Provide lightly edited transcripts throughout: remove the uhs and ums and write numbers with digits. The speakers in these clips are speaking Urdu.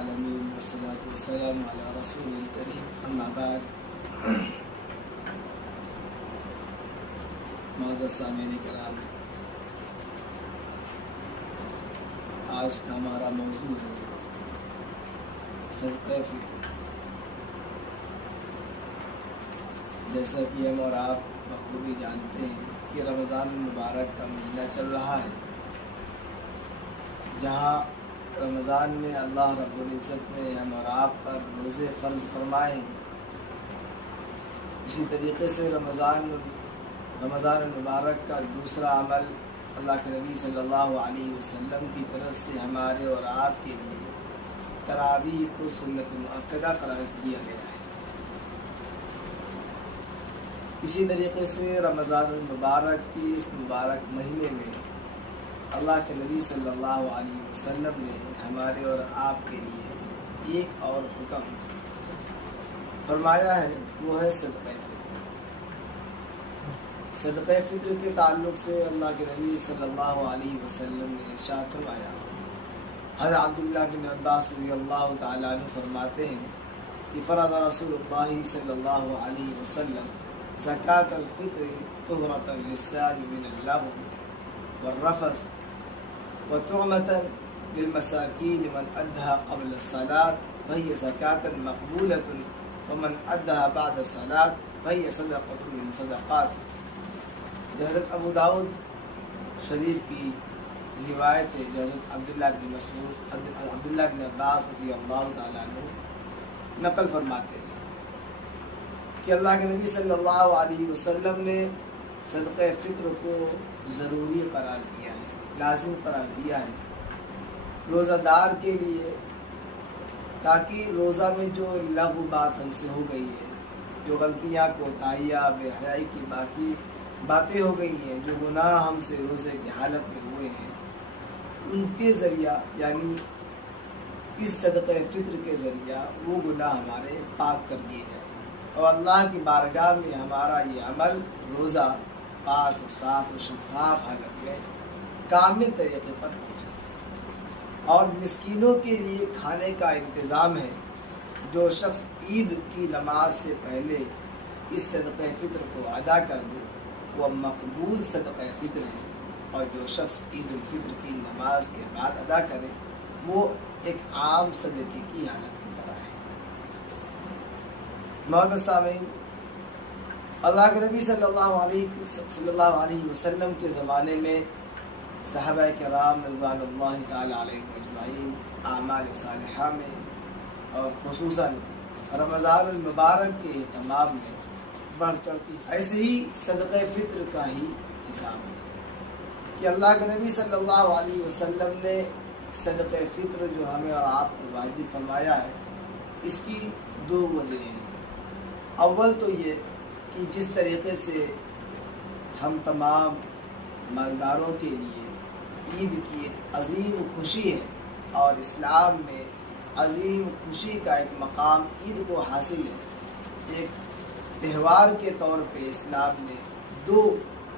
العالمین والصلاة والسلام علی رسول الکریم اما بعد۔ معزز سامعین کرام، آج کا ہمارا موضوع ہے صدقہ فطر۔ جیسا کہ ہم اور آپ بخوبی جانتے ہیں کہ رمضان المبارک کا مہینہ چل رہا ہے، جہاں رمضان میں اللہ رب العزت نے ہم اور آپ پر روزے فرض فرمائے ہیں۔ اسی طریقے سے رمضان المبارک کا دوسرا عمل اللہ کے نبی صلی اللہ علیہ وسلم کی طرف سے ہمارے اور آپ کے لیے تراویح کو سنت مؤکدہ قرار دیا گیا ہے۔ اسی طریقے سے رمضان المبارک کی اس مبارک مہینے میں اللہ کے نبی صلی اللہ علیہ وسلم نے ہمارے اور آپ کے لیے ایک اور حکم فرمایا ہے، وہ ہے صدقہ فطر۔ صدقہ فطر کے تعلق سے اللہ کے نبی صلی اللہ علیہ وسلم نے ارشاد فرمایا۔ حضرت عبداللہ بن عباس رضی اللہ تعالیٰ عنہ فرماتے ہیں کہ فرض رسول اللہ صلی اللہ علیہ وسلم زکاة الفطر طہرۃ للصائم من اللغو والرفث وطعمة للمساکین من ادھا قبل الصلاة فهي زکاة مقبولة ومن ادھا بعد الصلاة فهي صدقة من صدقات۔ حضرت ابو داؤد شریف کی روایت ہے، حضرت عبداللہ بن عباس رضی اللہ تعالیٰ عنہ نقل فرماتے ہیں کہ اللہ کے نبی صلی اللہ علیہ وسلم نے صدقہ فطر کو ضروری قرار دیا ہے، لازم قرار دیا ہے روزہ دار کے لیے، تاکہ روزہ میں جو لغو بات ہم سے ہو گئی ہے، جو غلطیاں کوتاہیاں بے حیائی کی باقی باتیں ہو گئی ہیں، جو گناہ ہم سے روزے کی حالت میں ہوئے ہیں، ان کے ذریعہ یعنی اس صدقہ فطر کے ذریعہ وہ گناہ ہمارے پاک کر دیے جائیں اور اللہ کی بارگاہ میں ہمارا یہ عمل روزہ پاک و صاف و شفاف حالت میں کامل طریقے پر پہنچے۔ اور مسکینوں کے لیے کھانے کا انتظام ہے۔ جو شخص عید کی نماز سے پہلے اس صدقہ فطر کو ادا کر دے وہ مقبول صدقہ فطر ہے، اور جو شخص عید الفطر کی نماز کے بعد ادا کرے وہ ایک عام صدقے کی حالت کی طرح ہے۔ معزز سامعین، اللہ کے نبی صلی اللہ علیہ وسلم کے زمانے میں صحابہ کرام رضوان اللہ تعالی علیہم اجمعین اعمال صالحہ میں اور خصوصاً رمضان المبارک کے اہتمام میں بڑھ چڑھتی، ایسے ہی صدقہ فطر کا ہی حساب ہے کہ اللہ کے نبی صلی اللہ علیہ وسلم نے صدقہ فطر جو ہمیں اور آپ کو واجب فرمایا ہے، اس کی دو وجہ ہیں۔ اول تو یہ کہ جس طریقے سے ہم تمام مالداروں کے لیے عید کی ایک عظیم خوشی ہے اور اسلام میں عظیم خوشی کا ایک مقام عید کو حاصل ہے، ایک تہوار کے طور پہ اسلام نے دو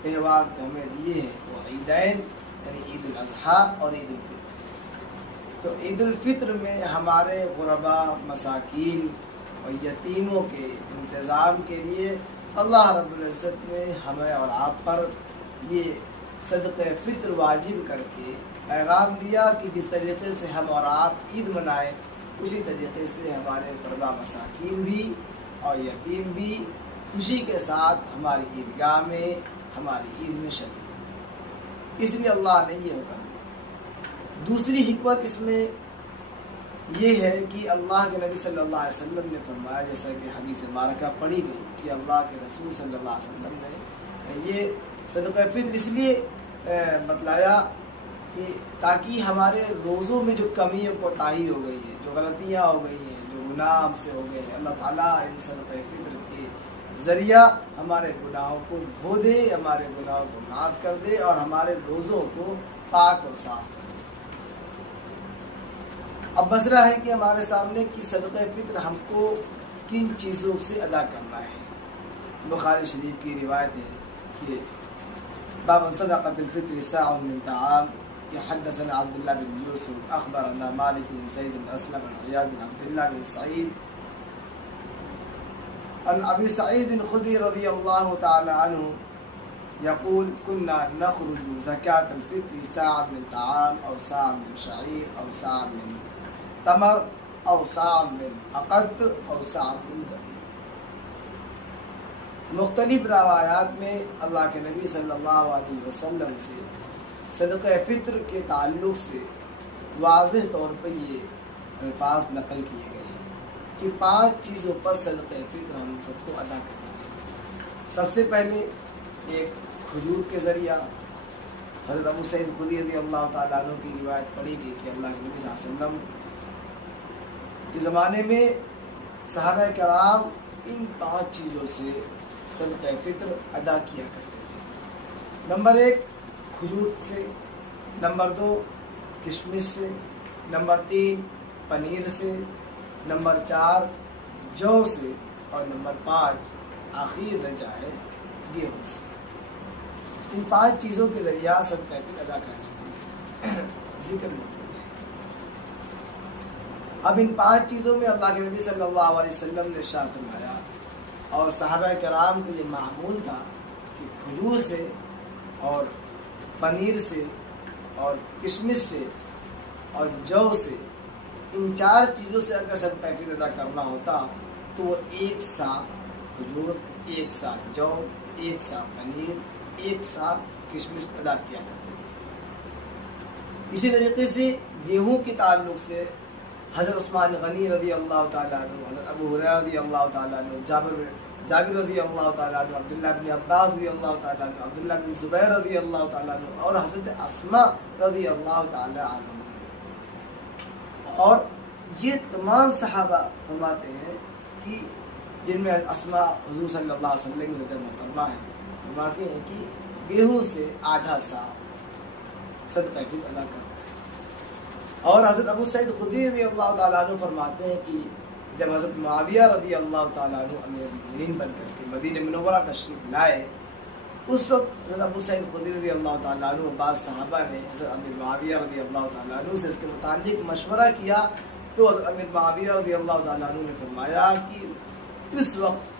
تہوار جو ہمیں دیے ہیں وہ عیدین یعنی عید الاضحیٰ اور عید الفطر۔ تو عید الفطر میں ہمارے غرباء، مساکین اور یتیموں کے انتظام کے لیے اللہ رب العزت نے ہمیں اور آپ پر یہ صدقہ فطر واجب کر کے پیغام دیا کہ جس طریقے سے ہم اور آپ عید منائیں اسی طریقے سے ہمارے غرباء، مساکین بھی اور یتیم بھی خوشی کے ساتھ ہماری عیدگاہ میں، ہماری عید میں شریک ہوں۔ اس لیے اللہ نے یہ حکم دیا۔ دوسری حکمت اس میں یہ ہے کہ اللہ کے نبی صلی اللہ علیہ وسلم نے فرمایا، جیسا کہ حدیث مبارکہ پڑھی گئی کہ اللہ کے رسول صلی اللہ علیہ وسلم نے یہ صدقہ فطر اس لیے بتلایا کہ تاکہ ہمارے روزوں میں جو کمی و کوتاہی ہو گئی ہے، جو غلطیاں ہو گئی ہیں، جو گناہ ہم سے ہو گئے ہیں، اللہ تعالیٰ ان صدقہ فطر کے ذریعہ ہمارے گناہوں کو دھو دے، ہمارے گناہوں کو معاف کر دے اور ہمارے روزوں کو پاک اور صاف کر دے۔ اب مسئلہ ہے کہ ہمارے سامنے کی صدقہ فطر ہم کو کن چیزوں سے ادا کرنا ہے۔ بخاری شریف کی روایت ہے کہ باب صدقۃ الفطر صاع من طعام کہ حدثنا عبداللہ بن یوسف اخبرنا مالک بن زید بن اسلم عن عیاض بن عبداللہ بن سعید عن ابی سعید الخدری رضی اللہ تعالی عنہ يقول كنا نخرج زكاة الفطر ساعا من طعام أو ساعا من شعير أو ساعا من تمر أو ساعا من عقد أو ساعا من زبيب. مختلف روایات میں اللہ کے نبی صلی اللہ علیہ وسلم سے صدقہ فطر کے تعلق سے واضح طور پر یہ الفاظ نقل کیے گئے ہیں کہ 5 چیزوں پر صدقہ فطر ہم سب کو ادا کرنا ہے. سب سے پہلے ایک کھجور کے ذریعہ. حضرت ابو سعید خدری رضی اللہ تعالیٰ عنہ کی روایت پڑھی گئی کہ اللہ کے نبی صلی اللہ علیہ وسلم کے زمانے میں صحابہ کرام ان 5 چیزوں سے صدقہ فطر ادا کیا کرتے تھے. نمبر 1 کھجور سے، نمبر 2 کشمش سے، نمبر 3 پنیر سے، نمبر 4 جو سے، اور نمبر 5 آخری درجہ ہے گیہوں سے. ان 5 چیزوں کے ذریعہ صدقہ فطر ادا کرنے کا ذکر موجود ہے. اب ان 5 چیزوں میں اللہ کے نبی صلی اللہ علیہ وسلم نے ارشاد فرمایا اور صحابہ کرام کو یہ معمول تھا کہ کھجور سے اور پنیر سے اور کشمش سے اور جو سے، ان 4 چیزوں سے اگر صدقہ فطر ادا کرنا ہوتا تو وہ 1 سا کھجور، 1 سا جو، 1 سا پنیر، 1 سا کشمش ادا کیا کرتے تھے. اسی طریقے سے گیہوں کے تعلق سے حضرت عثمان غنی رضی اللہ تعالیٰ عنہ، حضرت ابو ہریرہ رضی اللہ تعالیٰ عنہ، جابر رضی اللہ تعالیٰ عنہ، عبداللہ بن عباس رضی اللہ تعالیٰ عنہ، عبداللہ بن زبیر رضی اللہ تعالیٰ عنہ، اور حضرت اسماء رضی اللہ تعالیٰ عنہ. اور یہ تمام صحابہ فرماتے ہیں کہ جن میں اسماء حضور صلی اللہ علیہ وسلم کی حضرت محترمہ ہیں، فرماتے ہیں کہ گیہوں سے آدھا سا صدقہ فطر ادا کرنا ہے. اور حضرت ابو سعید خدری رضی اللہ تعالیٰ عنہ فرماتے ہیں کہ جب حضرت معاویہ رضی اللہ تعالیٰ عنہ امیر المؤمنین بن کر کے مدینہ منورہ تشریف لائے، اس وقت حضرت ابو سعید خدری رضی اللہ تعالیٰ عنہ بعض صحابہ نے حضرت امیر معاویہ رضی اللہ تعالیٰ عنہ سے اس کے متعلق مشورہ کیا تو حضرت امیر معاویہ رضی اللہ تعالیٰ عنہ نے فرمایا کہ اس وقت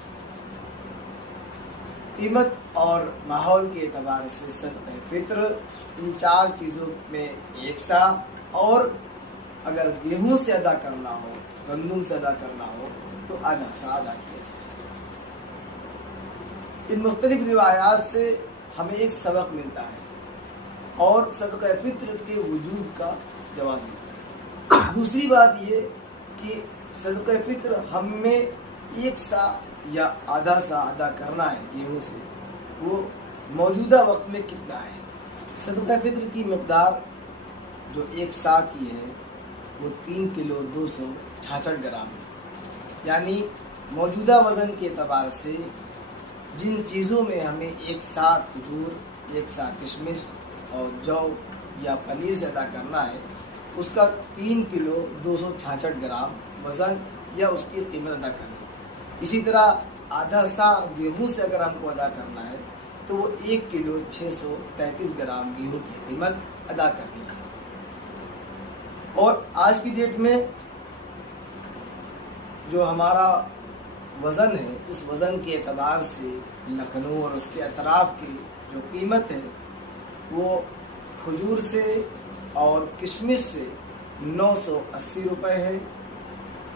قیمت اور ماحول کے اعتبار سے صدقہ فطر ان 4 چیزوں میں 1 سا، اور اگر گیہوں سے ادا کرنا ہو، گندم سے ادا کرنا ہو تو آدھا سا ادا کیا جائے. ان مختلف روایات سے ہمیں ایک سبق ملتا ہے اور صدقہ فطر کے وجود کا جواز ملتا ہے. دوسری بات یہ کہ صدقہ فطر ہم میں 1 سا یا آدھا سا ادا کرنا ہے گیہوں سے، وہ موجودہ وقت میں کتنا ہے. صدقہ فطر کی مقدار جو 1 سا کی ہے وہ 3 کلو 266 گرام، یعنی موجودہ وزن کے اعتبار سے جن چیزوں میں ہمیں 1 سا کھجور، 1 سا کشمش اور جو یا پنیر سے ادا کرنا ہے، اس کا 3 کلو 266 گرام وزن یا اس کی قیمت ادا کرنی ہے. اسی طرح آدھا سا گیہوں سے اگر ہم کو ادا کرنا ہے تو وہ 1 کلو 633 گرام گیہوں کی قیمت ادا کرنی ہے. اور آج کی ڈیٹ میں جو ہمارا وزن ہے، اس وزن کے اعتبار سے لکھنؤ اور اس کے اطراف کی جو قیمت ہے وہ کھجور سے اور کشمش سے 980 روپے ہے،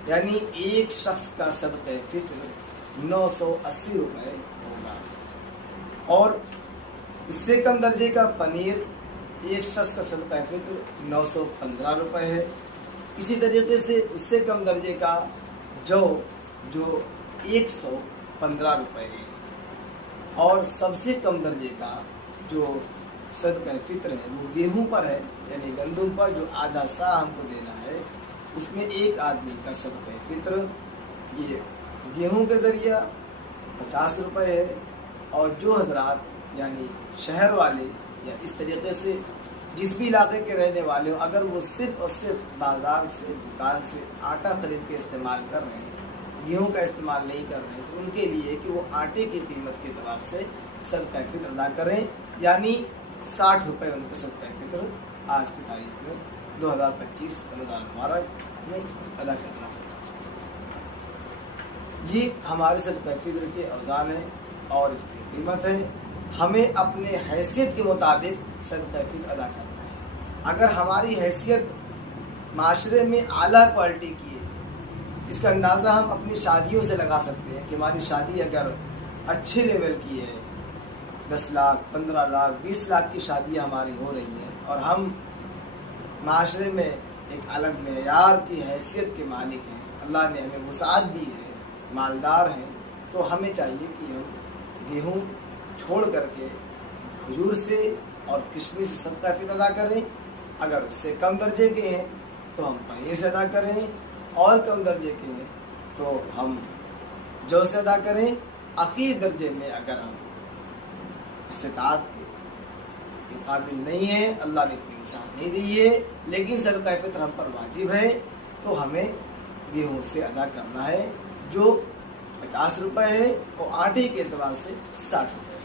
یعنی ایک شخص کا صدقہ فطر 980 روپے ہوگا. اور اس سے کم درجے کا پنیر ایک شخص کا صدقہ فطر 915 روپے ہے. اسی طریقے سے اس سے کم درجے کا جو 115 روپے ہے. اور سب سے کم درجے کا جو صدقہ فطر ہے وہ گیہوں پر ہے، یعنی گندم پر جو آدھا سا ہم کو دینا ہے، اس میں ایک آدمی کا صدقہ فطر یہ گیہوں کے ذریعہ 50 روپے ہے. اور جو حضرات یعنی شہر والے یا اس طریقے سے جس بھی علاقے کے رہنے والے ہوں، اگر وہ صرف اور صرف بازار سے، دکان سے آٹا خرید کے استعمال کر رہے ہیں، گیہوں کا استعمال نہیں کر رہے ہیں، تو ان کے لیے کہ وہ آٹے کی قیمت کے اعتبار سے صدقہ فطر ادا کریں، یعنی 60 روپے ان کو صدقہ فطر آج کی تاریخ میں 2025 رمضان مبارک میں ادا کرنا ہے۔ یہ ہمارے صدقہ فطر کے اوزان ہے اور اس کی قیمت ہے۔ ہمیں اپنے حیثیت کے مطابق صدقہ فطر ادا کرنا ہے۔ اگر ہماری حیثیت معاشرے میں اعلیٰ کوالٹی کی ہے، اس کا اندازہ ہم اپنی شادیوں سے لگا سکتے ہیں کہ ہماری شادی اگر اچھے لیول کی ہے، 10 لاکھ 15 لاکھ 20 لاکھ کی شادیاں ہماری ہو رہی ہیں اور ہم معاشرے میں ایک الگ معیار کی حیثیت کے مالک ہیں، اللہ نے ہمیں وسعت دی ہے، مالدار ہیں، تو ہمیں چاہیے کہ ہم گیہوں چھوڑ کر کے کھجور سے اور کشمش سے صدقہ فطر ادا کریں۔ اگر اس سے کم درجے کے ہیں تو ہم پنیر سے ادا کریں، اور کم درجے کے ہیں تو ہم جو سے ادا کریں۔ اخیر درجے میں اگر ہم استطاعت کے قابل نہیں ہیں، اللہ نے اتنی وسعت نہیں دی ہے، لیکن صدقہ فطر ہم پر واجب ہے، تو ہمیں گیہوں سے ادا کرنا ہے، جو 50 روپے ہے اور آٹے کے اعتبار سے 60 روپے ہے۔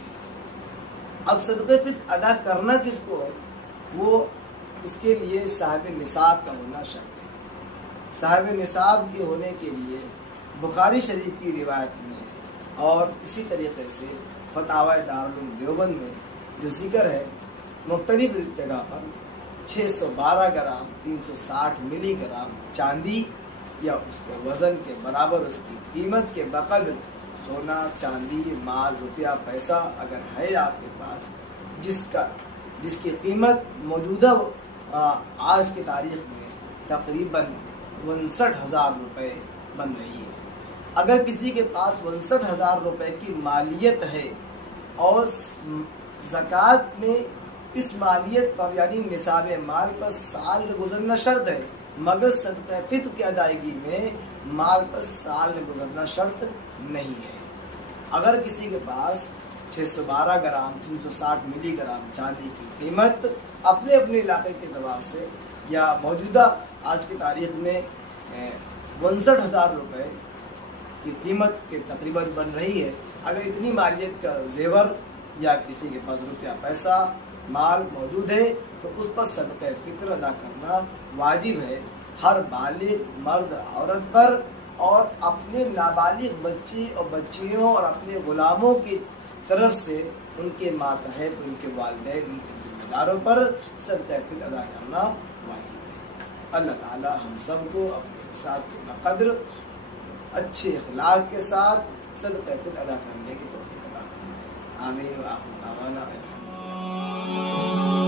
اب صدقہ فطر ادا کرنا کس کو ہے؟ وہ اس کے لیے صاحب نصاب کا ہونا شرط ہے۔ صاحب نصاب کے ہونے کے لیے بخاری شریف کی روایت میں اور اسی طریقے سے فتاوی دارالعلوم دیوبند میں جو ذکر ہے، مختلف جگہ پر 612 گرام 360 ملی گرام چاندی یا اس کے وزن کے برابر اس کی قیمت کے بقدر سونا، چاندی، مال، روپیہ، پیسہ اگر ہے آپ کے پاس، جس کی قیمت موجودہ آج کی تاریخ میں تقریباً 59,000 روپے بن رہی ہے۔ اگر کسی کے پاس 59,000 روپے کی مالیت ہے اور زکوٰۃ میں اس مالیت پر یعنی نصاب مال پر سال میں گزرنا شرط ہے، مگر صدقہ فطر کی ادائیگی میں مال پر سال میں گزرنا شرط نہیں ہے۔ اگر کسی کے پاس 612 گرام 360 ملی گرام چاندی کی قیمت اپنے علاقے کے اعتبار سے یا موجودہ آج کی تاریخ میں 59,000 روپے کی قیمت کے تقریباً بن رہی ہے، اگر اتنی مالیت کا زیور یا کسی کے پاس روپیہ پیسہ مال موجود ہے تو اس پر صدقہ فطر ادا کرنا واجب ہے ہر بالغ مرد عورت پر، اور اپنے نابالغ بچی اور بچیوں اور اپنے غلاموں کی طرف سے ان کے ماتحت، ان کے والدین، ان کے ذمہ داروں پر صدقہ فطر ادا کرنا واجب ہے۔ اللہ تعالی ہم سب کو اپنے ساتھ کے بقدر اچھے اخلاق کے ساتھ صدقہ فطر ادا کرنے کی توفیق عطا فرمائے۔ آمین و آخر دعوانا الحمدللہ۔